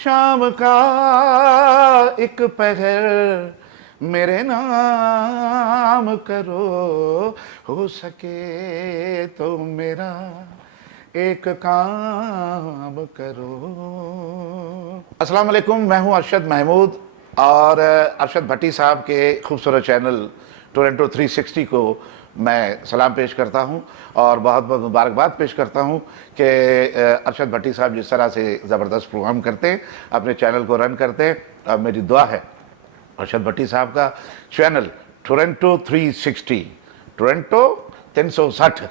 शाम का एक पहर मेरे नाम करो, हो सके तो मेरा एक काम करो। अस्सलाम वालेकुम, मैं हूं अरशद महमूद और अरशद भट्टी साहब के खूबसूरत चैनल टोरंटो 360 को मैं सलाम पेश करता हूं और बहुत बहुत मुबारकबाद पेश करता हूं कि अरशद भट्टी साहब जिस तरह से ज़बरदस्त प्रोग्राम करते हैं, अपने चैनल को रन करते हैं। और मेरी दुआ है अरशद भट्टी साहब का चैनल टोरंटो 360, टोरंटो 360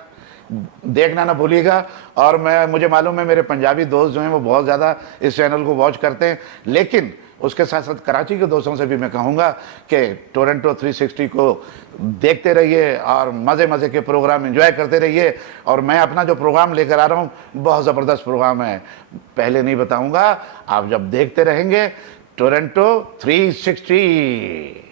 देखना ना भूलिएगा। और मुझे मालूम है मेरे पंजाबी दोस्त जो हैं वो बहुत ज़्यादा इस चैनल को वॉच करते हैं, लेकिन उसके साथ साथ कराची के दोस्तों से भी मैं कहूँगा कि टोरंटो 360 को देखते रहिए और मज़े मज़े के प्रोग्राम एंजॉय करते रहिए। और मैं अपना जो प्रोग्राम लेकर आ रहा हूँ बहुत ज़बरदस्त प्रोग्राम है, पहले नहीं बताऊँगा, आप जब देखते रहेंगे टोरंटो 360।